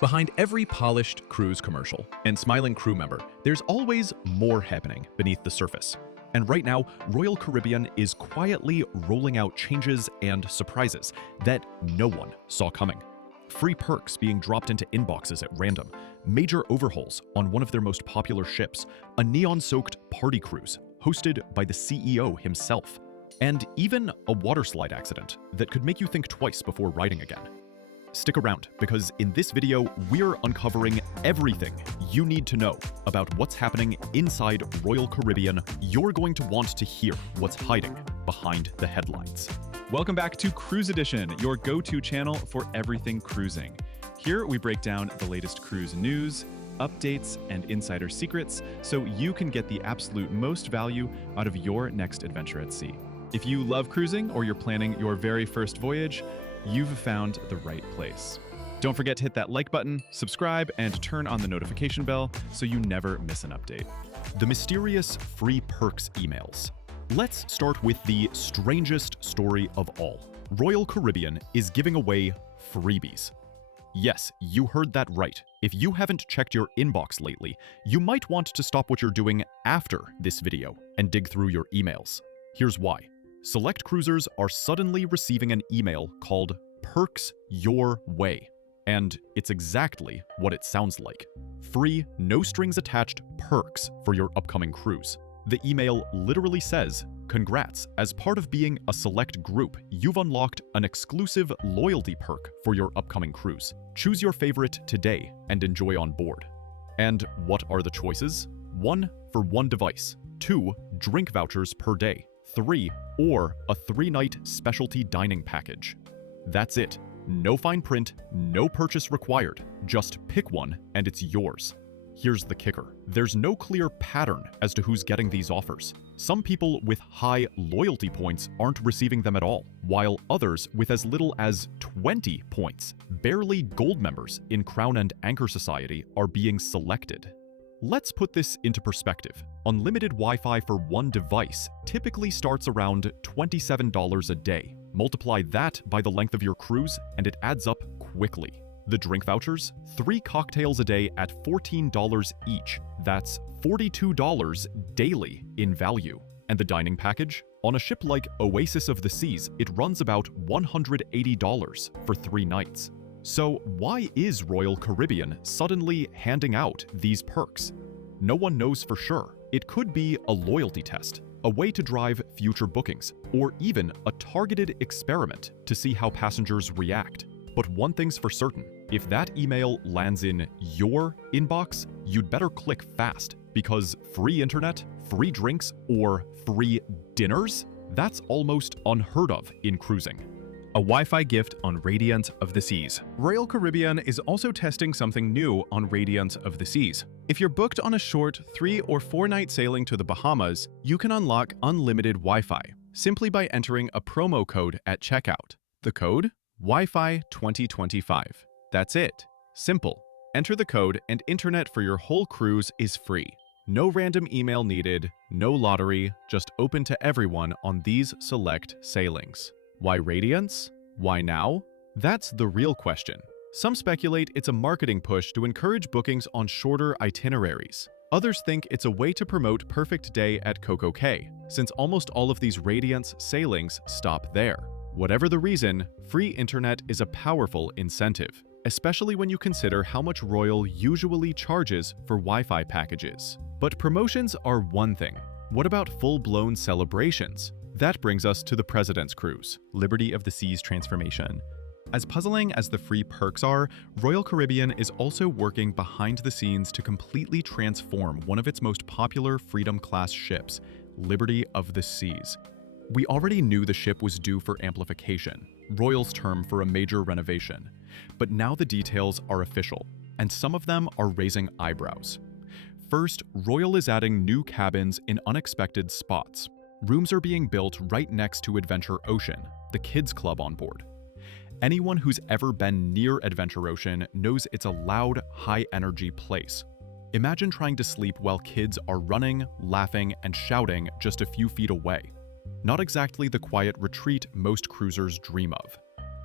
Behind every polished cruise commercial and smiling crew member, there's always more happening beneath the surface. And right now, Royal Caribbean is quietly rolling out changes and surprises that no one saw coming. Free perks being dropped into inboxes at random, major overhauls on one of their most popular ships, a neon-soaked party cruise hosted by the CEO himself, and even a waterslide accident that could make you think twice before riding again. Stick around, because in this video, we're uncovering everything you need to know about what's happening inside Royal Caribbean. You're going to want to hear what's hiding behind the headlines. Welcome back to Cruise Edition, your go-to channel for everything cruising. Here we break down the latest cruise news, updates, and insider secrets so you can get the absolute most value out of your next adventure at sea. If you love cruising or you're planning your very first voyage, you've found the right place. Don't forget to hit that like button, subscribe, and turn on the notification bell so you never miss an update. The mysterious free perks emails. Let's start with the strangest story of all. Royal Caribbean is giving away freebies. Yes, you heard that right. If you haven't checked your inbox lately, you might want to stop what you're doing after this video and dig through your emails. Here's why. Select cruisers are suddenly receiving an email called Perks Your Way. And it's exactly what it sounds like. Free, no-strings-attached perks for your upcoming cruise. The email literally says, "Congrats, as part of being a select group, you've unlocked an exclusive loyalty perk for your upcoming cruise. Choose your favorite today and enjoy on board." And what are the choices? 1 for 1 device, 2 drink vouchers per day, 3 or a 3-night specialty dining package. That's it. No fine print, no purchase required. Just pick one and it's yours. Here's the kicker. There's no clear pattern as to who's getting these offers. Some people with high loyalty points aren't receiving them at all, while others with as little as 20 points, barely gold members in Crown and Anchor Society, are being selected. Let's put this into perspective. Unlimited Wi-Fi for one device typically starts around $27 a day. Multiply that by the length of your cruise, and it adds up quickly. The drink vouchers? 3 cocktails a day at $14 each. That's $42 daily in value. And the dining package? On a ship like Oasis of the Seas, it runs about $180 for 3 nights. So why is Royal Caribbean suddenly handing out these perks? No one knows for sure. It could be a loyalty test, a way to drive future bookings, or even a targeted experiment to see how passengers react. But one thing's for certain, if that email lands in your inbox, you'd better click fast, because free internet, free drinks, or free dinners? That's almost unheard of in cruising. A Wi-Fi gift on Radiant of the Seas. Royal Caribbean is also testing something new on Radiant of the Seas. If you're booked on a short 3 or 4 night sailing to the Bahamas, you can unlock unlimited Wi-Fi simply by entering a promo code at checkout. The code? Wi-Fi 2025. That's it. Simple. Enter the code and internet for your whole cruise is free. No random email needed, no lottery, just open to everyone on these select sailings. Why Radiance? Why now? That's the real question. Some speculate it's a marketing push to encourage bookings on shorter itineraries. Others think it's a way to promote Perfect Day at Coco Cay, since almost all of these Radiance sailings stop there. Whatever the reason, free internet is a powerful incentive, especially when you consider how much Royal usually charges for Wi-Fi packages. But promotions are one thing. What about full-blown celebrations? That brings us to the President's Cruise, Liberty of the Seas transformation. As puzzling as the free perks are, Royal Caribbean is also working behind the scenes to completely transform one of its most popular Freedom-class ships, Liberty of the Seas. We already knew the ship was due for amplification, Royal's term for a major renovation, but now the details are official, and some of them are raising eyebrows. First, Royal is adding new cabins in unexpected spots. Rooms are being built right next to Adventure Ocean, the kids' club on board. Anyone who's ever been near Adventure Ocean knows it's a loud, high-energy place. Imagine trying to sleep while kids are running, laughing, and shouting just a few feet away. Not exactly the quiet retreat most cruisers dream of.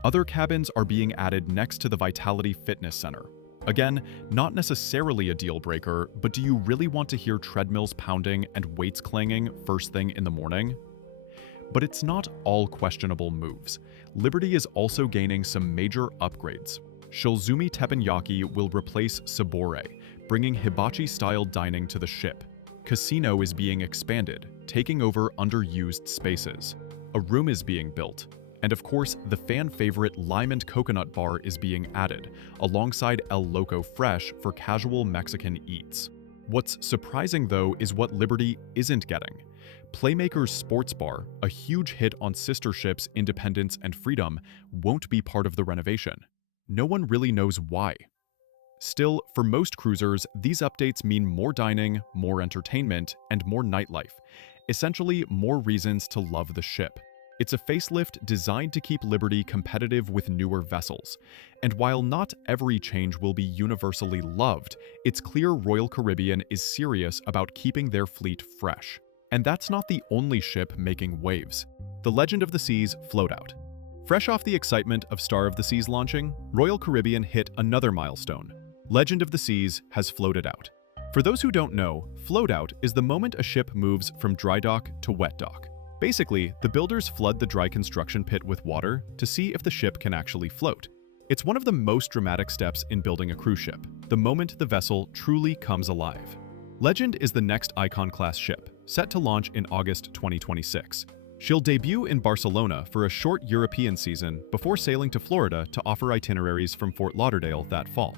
Other cabins are being added next to the Vitality Fitness Center. Again, not necessarily a deal breaker, but do you really want to hear treadmills pounding and weights clanging first thing in the morning? But it's not all questionable moves. Liberty is also gaining some major upgrades. Shilzumi Teppanyaki will replace Sabore, bringing hibachi-style dining to the ship. Casino is being expanded, taking over underused spaces. A room is being built. And of course, the fan-favorite lime and coconut bar is being added, alongside El Loco Fresh for casual Mexican eats. What's surprising, though, is what Liberty isn't getting. Playmaker's Sports Bar, a huge hit on sister ships Independence and Freedom, won't be part of the renovation. No one really knows why. Still, for most cruisers, these updates mean more dining, more entertainment, and more nightlife. Essentially, more reasons to love the ship. It's a facelift designed to keep Liberty competitive with newer vessels. And while not every change will be universally loved, it's clear Royal Caribbean is serious about keeping their fleet fresh. And that's not the only ship making waves. The Legend of the Seas Floatout. Fresh off the excitement of Star of the Seas launching, Royal Caribbean hit another milestone. Legend of the Seas has floated out. For those who don't know, float-out is the moment a ship moves from dry dock to wet dock. Basically, the builders flood the dry construction pit with water to see if the ship can actually float. It's one of the most dramatic steps in building a cruise ship, the moment the vessel truly comes alive. Legend is the next Icon-class ship, set to launch in August 2026. She'll debut in Barcelona for a short European season before sailing to Florida to offer itineraries from Fort Lauderdale that fall.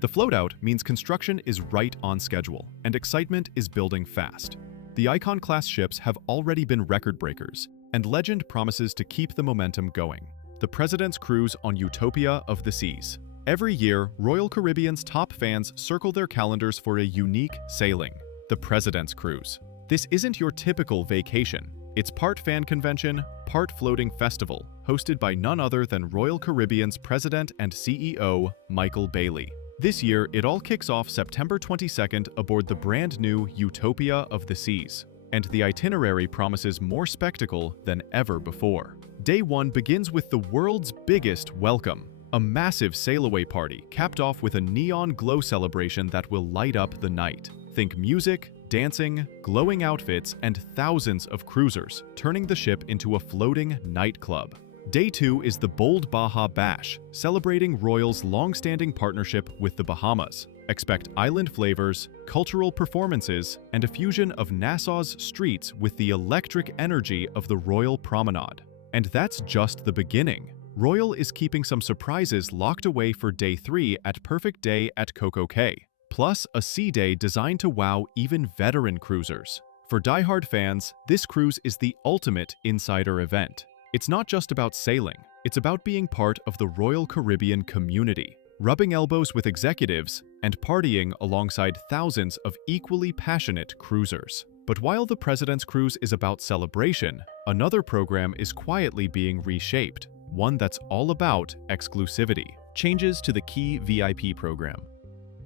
The float-out means construction is right on schedule, and excitement is building fast. The Icon-class ships have already been record breakers, and Legend promises to keep the momentum going. The President's Cruise on Utopia of the Seas. Every year, Royal Caribbean's top fans circle their calendars for a unique sailing, the President's Cruise. This isn't your typical vacation. It's part fan convention, part floating festival, hosted by none other than Royal Caribbean's president and CEO, Michael Bailey. This year, it all kicks off September 22nd aboard the brand new Utopia of the Seas, and the itinerary promises more spectacle than ever before. Day 1 begins with the world's biggest welcome, a massive sail-away party capped off with a neon glow celebration that will light up the night. Think music, dancing, glowing outfits, and thousands of cruisers, turning the ship into a floating nightclub. Day 2 is the Bold Baja Bash, celebrating Royal's long-standing partnership with the Bahamas. Expect island flavors, cultural performances, and a fusion of Nassau's streets with the electric energy of the Royal Promenade. And that's just the beginning. Royal is keeping some surprises locked away for Day 3 at Perfect Day at Coco Cay, plus a sea day designed to wow even veteran cruisers. For diehard fans, this cruise is the ultimate insider event. It's not just about sailing, it's about being part of the Royal Caribbean community, rubbing elbows with executives, and partying alongside thousands of equally passionate cruisers. But while the President's Cruise is about celebration, another program is quietly being reshaped, one that's all about exclusivity. Changes to the Key VIP program.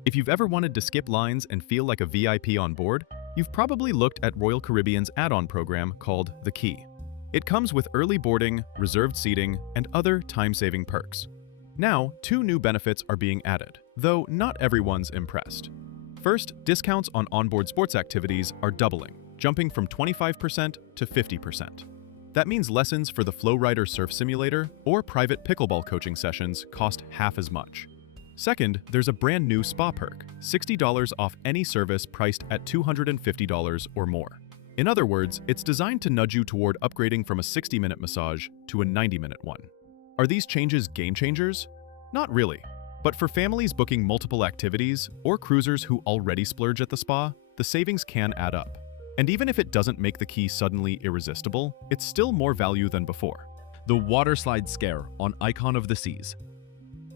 If you've ever wanted to skip lines and feel like a VIP on board, you've probably looked at Royal Caribbean's add-on program called The Key. It comes with early boarding, reserved seating, and other time-saving perks. Now, 2 new benefits are being added, though not everyone's impressed. First, discounts on onboard sports activities are doubling, jumping from 25% to 50%. That means lessons for the Flowrider Surf Simulator or private pickleball coaching sessions cost half as much. Second, there's a brand new spa perk, $60 off any service priced at $250 or more. In other words, it's designed to nudge you toward upgrading from a 60-minute massage to a 90-minute one. Are these changes game changers? Not really. But for families booking multiple activities or cruisers who already splurge at the spa, the savings can add up. And even if it doesn't make the Key suddenly irresistible, it's still more value than before. The waterslide scare on Icon of the Seas.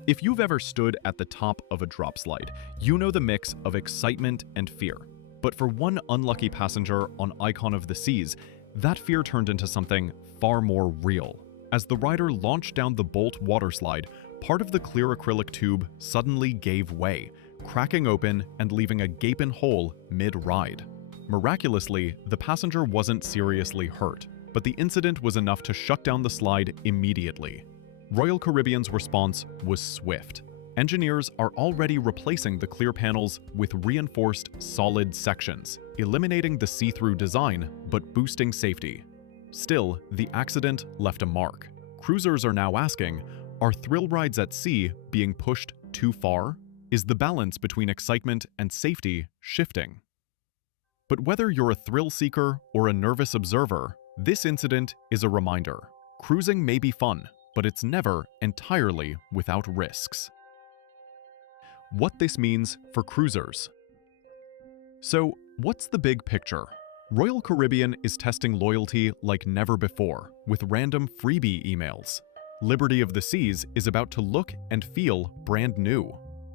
If you've ever stood at the top of a drop slide, you know the mix of excitement and fear. But for one unlucky passenger on Icon of the Seas, that fear turned into something far more real. As the rider launched down the Bolt waterslide, part of the clear acrylic tube suddenly gave way, cracking open and leaving a gaping hole mid-ride. Miraculously, the passenger wasn't seriously hurt, but the incident was enough to shut down the slide immediately. Royal Caribbean's response was swift. Engineers are already replacing the clear panels with reinforced solid sections, eliminating the see-through design but boosting safety. Still, the accident left a mark. Cruisers are now asking, are thrill rides at sea being pushed too far? Is the balance between excitement and safety shifting? But whether you're a thrill seeker or a nervous observer, this incident is a reminder. Cruising may be fun, but it's never entirely without risks. What this means for cruisers. So, what's the big picture? Royal Caribbean is testing loyalty like never before, with random freebie emails. Liberty of the Seas is about to look and feel brand new.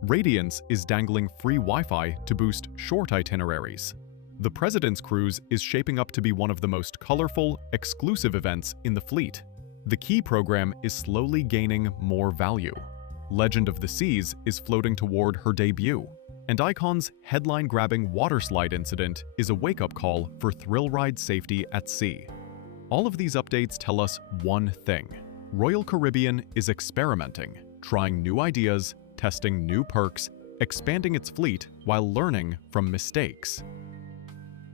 Radiance is dangling free Wi-Fi to boost short itineraries. The President's Cruise is shaping up to be one of the most colorful, exclusive events in the fleet. The Key program is slowly gaining more value. Legend of the Seas is floating toward her debut. And Icon's headline-grabbing waterslide incident is a wake-up call for thrill ride safety at sea. All of these updates tell us one thing. Royal Caribbean is experimenting, trying new ideas, testing new perks, expanding its fleet while learning from mistakes.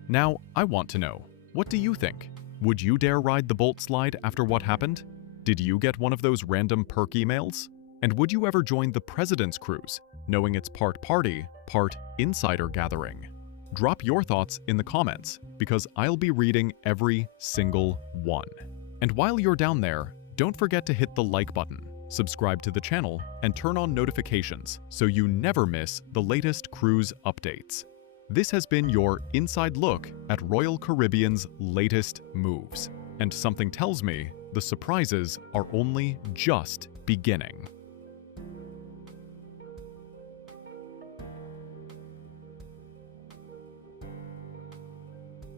Now, I want to know, what do you think? Would you dare ride the Bolt slide after what happened? Did you get one of those random perk emails? And would you ever join the President's Cruise, knowing it's part party, part insider gathering? Drop your thoughts in the comments, because I'll be reading every single one. And while you're down there, don't forget to hit the like button, subscribe to the channel, and turn on notifications so you never miss the latest cruise updates. This has been your inside look at Royal Caribbean's latest moves. And something tells me the surprises are only just beginning.